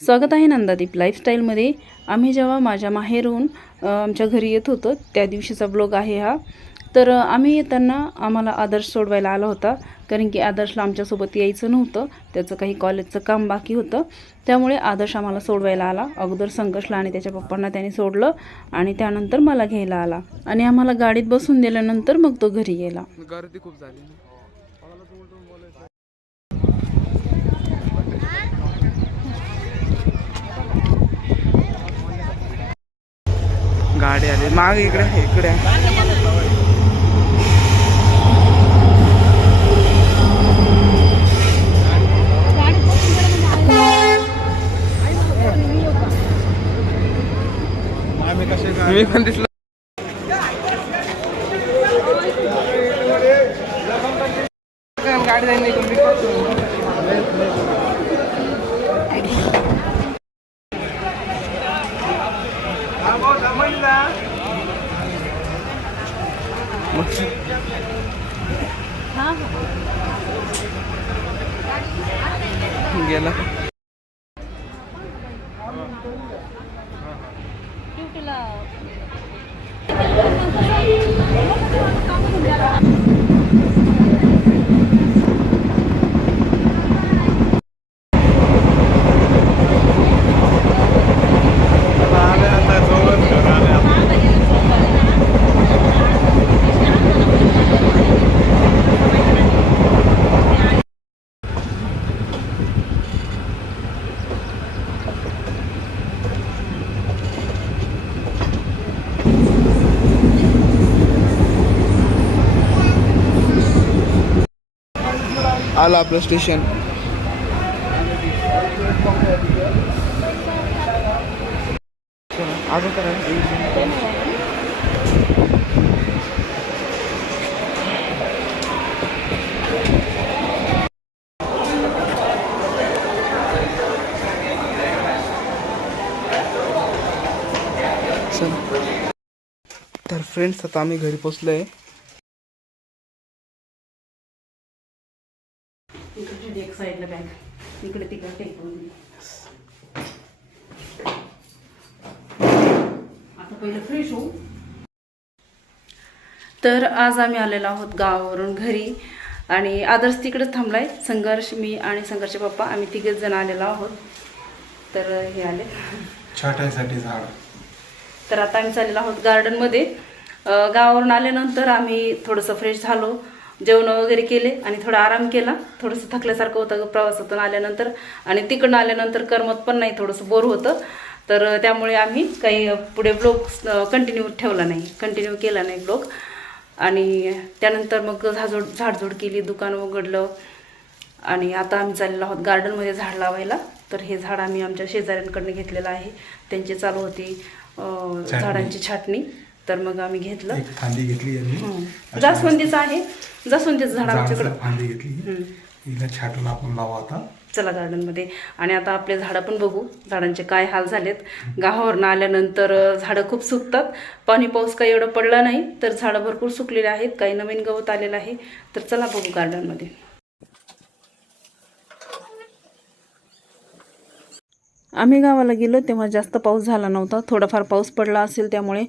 स्वागत आहे नंदादीप लाईफस्टाईलमध्ये। आम्ही जेव्हा माझ्या माहेरून आमच्या घरी येत होतो त्या दिवशीचा ब्लॉग आहे हा। तर आम्ही येताना आम्हाला आदर्श सोडवायला आला होता, कारण की आदर्शला आमच्यासोबत यायचं नव्हतं, त्याचं काही कॉलेजचं काम बाकी होतं, त्यामुळे आदर्श आम्हाला सोडवायला आला। अगोदर संघर्षला आणि त्याच्या पप्पांना त्याने सोडलं आणि त्यानंतर मला घ्यायला आला आणि आम्हाला गाडीत बसून दिल्यानंतर मग तो घरी गेला। गर्दी खूप झाली। गाडी आली माग, इकडे इकडे मी पण दिसलो। गाडी जाईल गेला। आला आपलं स्टेशन। अजून काय तर फ्रेंड्स, आता आम्ही घरी पोचलोय। एक साईडला बॅग इकडे तिकडे टेकून आता पहिलं फ्रेश होऊ। तर आज आम्ही आलेलो आहोत गावावरून घरी आणि आदर्श तिकडेच थांबलाय। संघर्ष, मी आणि संघर्षचे पप्पा आम्ही तिघेच जण आलेलो आहोत। तर हे आले छाटायसाठी झाड। तर आता आम्ही चाललेलो आहोत गार्डनमध्ये। गावावरून आल्यानंतर आम्ही थोडंसं फ्रेश झालो, जेवण वगैरे केले आणि थोडा आराम केला। थोडंसं थकल्यासारखं होतं प्रवासातून आल्यानंतर, आणि तिकडून आल्यानंतर करमत पण नाही, थोडंसं बोर होतं। तर त्यामुळे आम्ही काही पुढे ब्लॉग कंटिन्यू केला नाही ब्लॉग। आणि त्यानंतर मग झाडझूड केली, दुकान उघडलं आणि आता आम्ही चाललेलो आहोत गार्डनमध्ये झाड लावायला। तर हे झाड आम्ही आमच्या शेजाऱ्यांकडून घेतलेलं आहे, त्यांची चालू होती झाडांची छाटणी। तर मग आम्ही घेतलं, एक फांदी घेतली आणि जास्वंदीचं आहे, जास्वंदीचं झाड आमच्याकडे फांदी घेतली, हिला छाटून आपण लावू आता चला गार्डनमध्ये। आणि आता आपले झाडं पण बघू, झाडांचे काय हाल झालेत। गावावरून आल्यानंतर झाडं खूप सुकतात, पाणी पाऊस काही एवढं पडला नाही, तर झाडं भरपूर सुकलेले आहेत, काही नवीन गवत आलेलं आहे। तर चला बघू गार्डनमध्ये। आम्ही गावाला गेलो तेव्हा जास्त पाऊस झाला नव्हता, थोडाफार पाऊस पडला असेल, त्यामुळे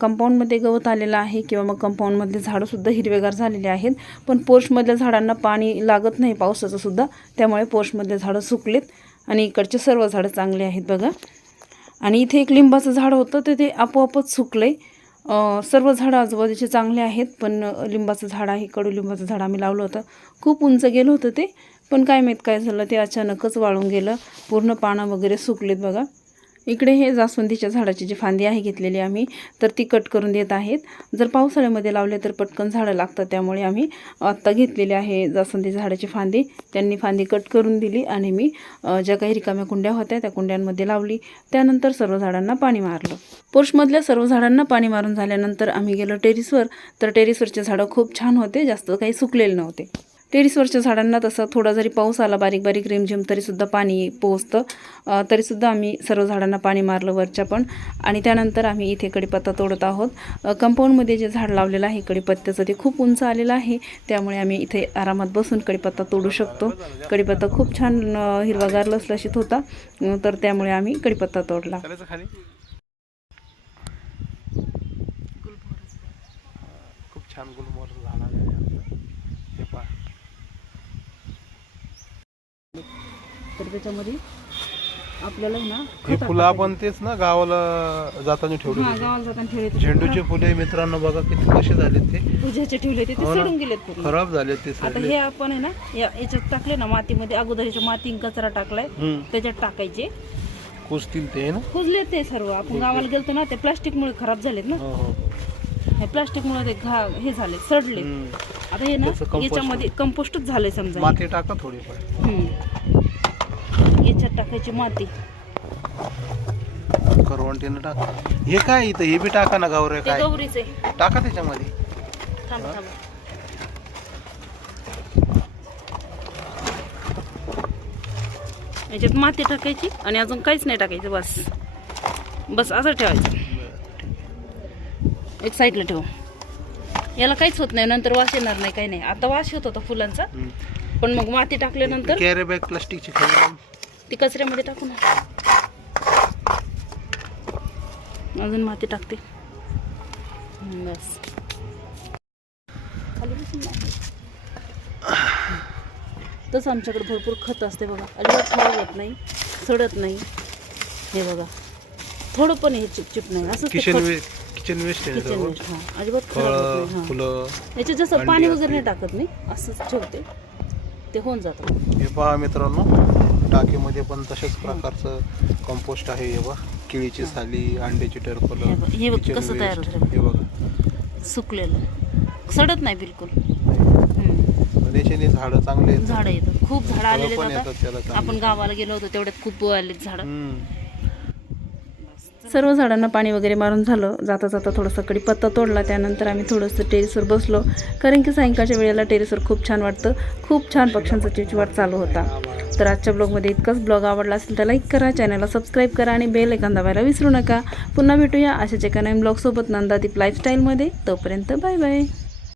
कंपाऊंडमध्ये गवत आलेलं आहे किंवा मग कंपाऊंडमधले झाडंसुद्धा हिरवेगार झालेले आहेत। पण पोर्शमधल्या झाडांना पाणी लागत नाही पावसाचं सुद्धा, त्यामुळे पोर्शमधले झाडं सुकलेत आणि इकडचे सर्व झाडं चांगले आहेत बघा। आणि इथे एक लिंबाचं झाड होतं, तर ते आपोआपच सुकले। सर्व झाडं आजूबाजूचे चांगले आहेत, पण लिंबाचं झाड आहे, कडुलिंबाचं झाड आम्ही लावलं होतं, खूप उंच गेलं होतं ते, पण काय माहीत काय झालं, ते अचानकच वाळून गेलं, पूर्ण पानं वगैरे सुकलेत बघा। इकडे हे जास्वंदीच्या झाडाची जी फांदी आहे घेतलेली आम्ही, तर ती कट करून देत आहेत। जर पावसाळ्यामध्ये लावले तर पटकन झाडं लागतात, त्यामुळे आम्ही आत्ता घेतलेली आहे जास्वंदी झाडाची फांदी। त्यांनी फांदी कट करून दिली आणि मी ज्या काही रिकाम्या कुंड्या होत्या त्या कुंड्यांमध्ये लावली। त्यानंतर सर्व झाडांना पाणी मारलं। पोर्शमधल्या सर्व झाडांना पाणी मारून झाल्यानंतर आम्ही गेलो टेरिसवर। तर टेरिसवरचे झाडं खूप छान होते, जास्त काही सुकलेले नव्हते। टेरिसवरच्या झाडांना तसं थोडा जरी पाऊस आला बारीक बारीक रिमझिम तरीसुद्धा पाणी पोहोचतं. तरीसुद्धा आम्ही सर्व झाडांना पाणी मारलं वरच्या पण. आणि त्यानंतर आम्ही इथे कडीपत्ता तोडत आहोत. कंपाऊंडमध्ये जे झाड लावलेलं आहे कडीपत्त्याचं ते खूप उंच आलेलं आहे, त्यामुळे आम्ही इथे आरामात बसून कडीपत्ता तोडू शकतो. कडीपत्ता खूप छान हिरवागार लसलशीत होता, तर त्यामुळे आम्ही कडीपत्ता तोडला. खूप छान गुलमोहर झाला. हे पहा, तर त्याच्यामध्ये आपल्याला ना हे फुलं आपण तेच ना गावाला जाताना ठेवले होते. गावाला जाताना ठेवले झेंडूचे फुले मित्रांनो बघा किती कसे झालेत ते. पूजेचे ठेवले होते ते सडून गेलेत पूर्ण. खराब झाले ते आता सगळे. हे आपण आहे ना याच्यात टाकले ना मातीमध्ये, अगोदर याच्या माती कचरा टाकलाय त्याच्यात टाकायचे. कुजतील ते ना, कुजले ते सर्व. आपण गावाला गेलतो ना ते प्लास्टिक मुळे खराब झालेत ना. हे प्लास्टिक मुळे ते हे झाले, सडले. आता हे ना याच्यामध्ये कंपोस्टच झालंय समजा. माती टाका थोडीफार. याच्यात टाकायची माती. करवंटीनं टाका. हे काय इथं हे बी टाका ना गावरे. ते काय गौरीचे टाका त्याच्यामध्ये. थांब थांब. याच्यात माती टाकायची आणि अजून काहीच नाही टाकायचं. बस बस असं ठेवायचं. एक साईडला ठेव. याला काहीच होत नाही, नंतर वास येणार नाही, काही नाही. आता वास येत होता फुलांचा, पण मग माती टाकल्यानंतर कॅरी बॅग प्लास्टिकची खाली ती कचऱ्यामध्ये टाकू ना. अजून माती टाकते. बस खाली बसून नाही. तसं आमच्याकडे भरपूर खत असते बघा. अजिबात खराब होत नाही, सडत नाही. हे बघा थोडं पण हे चिपचिप नाही. असं किचन वेस्ट आहे. Kitchen waste. हां, अजिबात खराब होत नाही. फुलं याच्यात जसं पाणी वगैरे नाही टाकत मी, असंच ठेवते, ते होऊन जातं. हे पहा मित्रांनो, टाकीमध्ये पण तशाच प्रकारचं कंपोस्ट आहे. हे बघा, केळीची साली, अंड्याची टरफलं, हे बघ कसं तयार होतं. हे बघा सुकलेलं, सडत नाही बिलकुल. त्याच्याने झाडं चांगले झाडं येतात, खूप झाडं आलेले पण आहेत. येतात त्याला आता आपण गावाला गेलो होतो तेवढ्यात खूप आलेत झाडं. सर्व झाडांना पाणी वगैरे मारून झालं. जाता जाता थोडासा कडीपत्ता तोडला. त्यानंतर आम्ही थोडंसं टेरेसवर बसलो, कारण की सायंकाळच्या वेळेला टेरेसवर खूप छान वाटतं. खूप छान पक्ष्यांचा चिवचिवाट चालू होता. तर आजच्या ब्लॉगमध्ये इतकाच. ब्लॉग आवडला असेल तर लाईक करा, चॅनलला सबस्क्राईब करा आणि बेल आयकॉन दाबायला विसरू नका. पुन्हा भेटूया अशाच एका नवीन ब्लॉगसोबत नंदादीप लाईफस्टाईलमध्ये. तोपर्यंत बाय बाय.